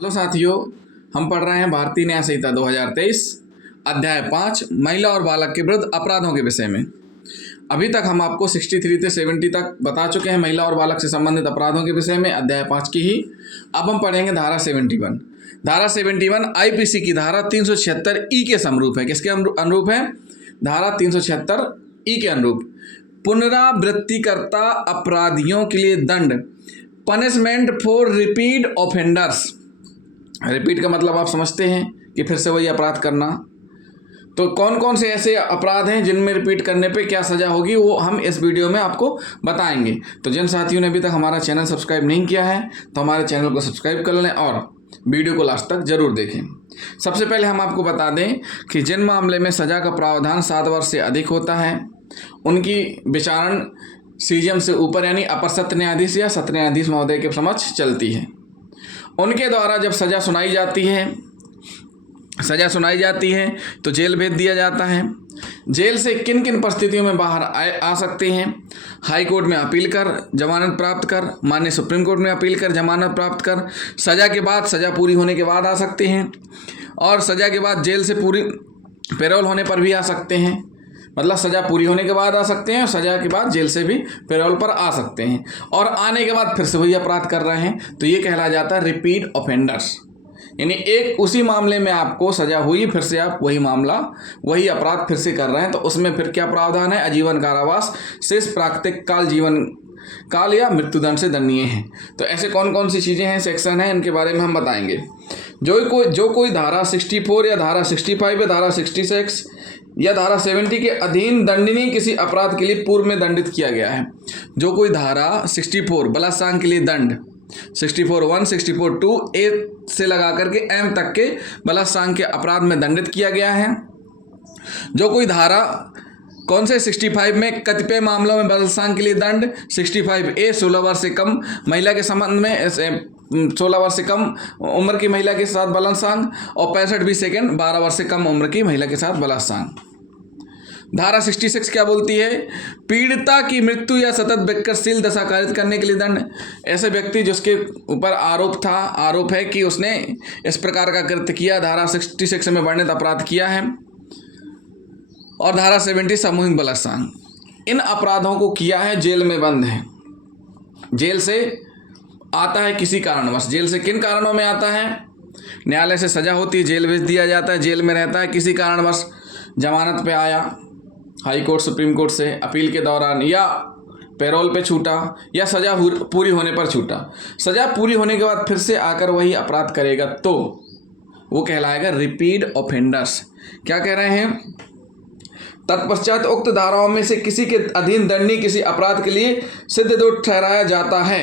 Hello साथियों, हम पढ़ रहे हैं भारतीय न्याय संहिता 2023 अध्याय 5 महिला और बालक के विरुद्ध अपराधों के विषय में। अभी तक हम आपको 63 से 70 तक बता चुके हैं महिला और बालक से संबंधित अपराधों के विषय में, अध्याय 5 की ही। अब हम पढ़ेंगे धारा 71। धारा 71 आईपीसी की धारा 376 के समरूप है। किसके अनुरूप है? धारा 376 के अनुरूप। पुनरावृत्तिकर्ता अपराधियों के लिए दंड, punishment for repeat offenders. Repeat का मतलब आप समझते हैं कि फिर से वही अपराध करना। तो कौन कौन से ऐसे अपराध हैं जिनमें रिपीट करने पे क्या सज़ा होगी, वो हम इस वीडियो में आपको बताएंगे। तो जिन साथियों ने अभी तक हमारा चैनल सब्सक्राइब नहीं किया है तो हमारे चैनल को सब्सक्राइब कर लें और वीडियो को लास्ट तक जरूर देखें। सबसे पहले हम आपको बता दें कि जिन मामले में सज़ा का प्रावधान 7 वर्ष से अधिक होता है उनकी विचारण सीजीएम से ऊपर यानी अपर सत्र न्यायाधीश या सत्र न्यायाधीश महोदय के समक्ष चलती है। उनके द्वारा जब सज़ा सुनाई जाती है तो जेल भेज दिया जाता है। जेल से किन किन परिस्थितियों में बाहर आ सकते हैं? हाई कोर्ट में अपील कर जमानत प्राप्त कर, माननीय सुप्रीम कोर्ट में अपील कर जमानत प्राप्त कर, सज़ा के बाद, सज़ा पूरी होने के बाद आ सकते हैं, और सज़ा के बाद जेल से पूरी पैरोल होने पर भी आ सकते हैं। मतलब सज़ा पूरी होने के बाद आ सकते हैं और सज़ा के बाद जेल से भी पैरोल पर आ सकते हैं, और आने के बाद फिर से वही अपराध कर रहे हैं तो ये कहला जाता है रिपीट ऑफेंडर्स। यानी एक उसी मामले में आपको सज़ा हुई, फिर से आप वही अपराध फिर से कर रहे हैं, तो उसमें फिर क्या प्रावधान है? आजीवन कारावास, शेष प्राकृतिक काल, जीवन काल या मृत्युदंड से दंडनीय है। तो ऐसे कौन कौन सी चीज़ें हैं, सेक्शन हैं, इनके बारे में हम बताएंगे। जो कोई धारा 64 या धारा 65 या धारा 66 या धारा 70 के अधीन दंडनीय किसी अपराध के लिए पूर्व में दंडित किया गया है। जो कोई धारा 64 बलात्कार के लिए दंड, 64(1), 64(2) ए से लगा करके एम तक के बलात्कार के अपराध में दंडित किया गया है। जो कोई धारा कौन से 65 में कतिपय मामलों में बलात्कार के लिए दंड, 65(a) 16 वर्ष से कम महिला के संबंध में 16 वर्ष से कम उम्र की महिला के साथ बलात्कार, और 65(b) सेकंड 12 वर्ष से कम उम्र की महिला के साथ बलात्कार। धारा 66 क्या बोलती है? पीड़िता की मृत्यु या सतत विकृतिशील दशा कारित करने के लिए दंड। ऐसे व्यक्ति जिसके ऊपर आरोप है कि उसने इस प्रकार का कृत्य किया, धारा 66 में वर्णित अपराध किया है। और धारा 70 सामूहिक बलात्कार। इन अपराधों को किया है, जेल में बंद है, जेल से आता है किसी कारणवश। जेल से किन कारणों में आता है? न्यायालय से सजा होती है, जेल भेज दिया जाता है, जेल में रहता है, किसी कारणवश जमानत पे आया, हाई कोर्ट सुप्रीम कोर्ट से अपील के दौरान, या पैरोल पे छूटा, या सज़ा पूरी होने पर छूटा। सज़ा पूरी होने के बाद फिर से आकर वही अपराध करेगा तो वो कहलाएगा रिपीट ऑफेंडर्स। क्या कह रहे हैं? तत्पश्चात उक्त धाराओं में से किसी के अधीन दंडनीय किसी अपराध के लिए सिद्ध दोष ठहराया जाता है,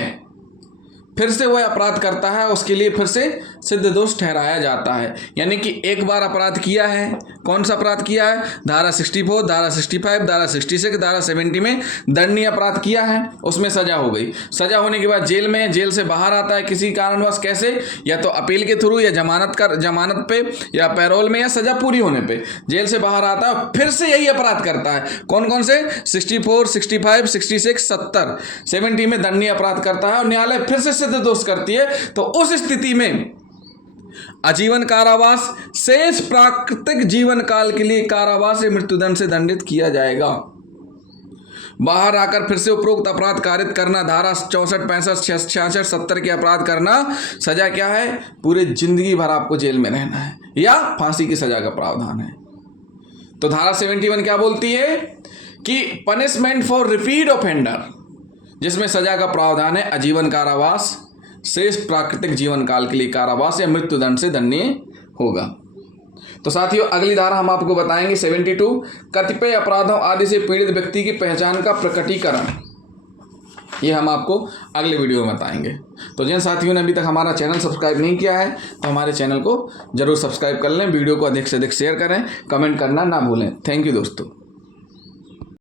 फिर से वह अपराध करता है, उसके लिए फिर से सिद्ध दोष ठहराया जाता है। यानी कि एक बार अपराध किया है, कौन सा अपराध किया है? धारा 64, धारा 65, धारा 66, धारा 70 में दंडनीय अपराध किया है, उसमें सजा हो गई। सजा होने के बाद जेल में, जेल से बाहर आता है किसी कारणवश। कैसे? या तो अपील के थ्रू, या जमानत पे, या पैरोल में, या सजा पूरी होने पे जेल से बाहर आता है, फिर से यही अपराध करता है। कौन कौन से? 64, 65, 66, 70 में दंडनीय अपराध करता है और न्यायालय फिर से सिद्ध दोष करती है, तो उस स्थिति में आजीवन कारावास, शेष प्राकृतिक जीवन काल के लिए कारावास या मृत्युदंड से दंडित किया जाएगा। बाहर आकर फिर से उपरोक्त अपराध कारित करना, धारा 64, 65, 66, 70 के अपराध करना, सजा क्या है? पूरे जिंदगी भर आपको जेल में रहना है या फांसी की सजा का प्रावधान है। तो धारा 71 क्या बोलती है कि पनिशमेंट फॉर रिपीट ऑफेंडर, जिसमें सजा का प्रावधान है आजीवन कारावास, शेष प्राकृतिक जीवन काल के लिए कारावास या मृत्युदंड से दंडनीय होगा। तो साथियों, अगली धारा हम आपको बताएंगे 72 कतिपय अपराधों आदि से पीड़ित व्यक्ति की पहचान का प्रकटीकरण। ये हम आपको अगले वीडियो में बताएंगे। तो जिन साथियों ने अभी तक हमारा चैनल सब्सक्राइब नहीं किया है तो हमारे चैनल को जरूर सब्सक्राइब कर लें, वीडियो को अधिक से अधिक शेयर करें, कमेंट करना ना भूलें। थैंक यू दोस्तों।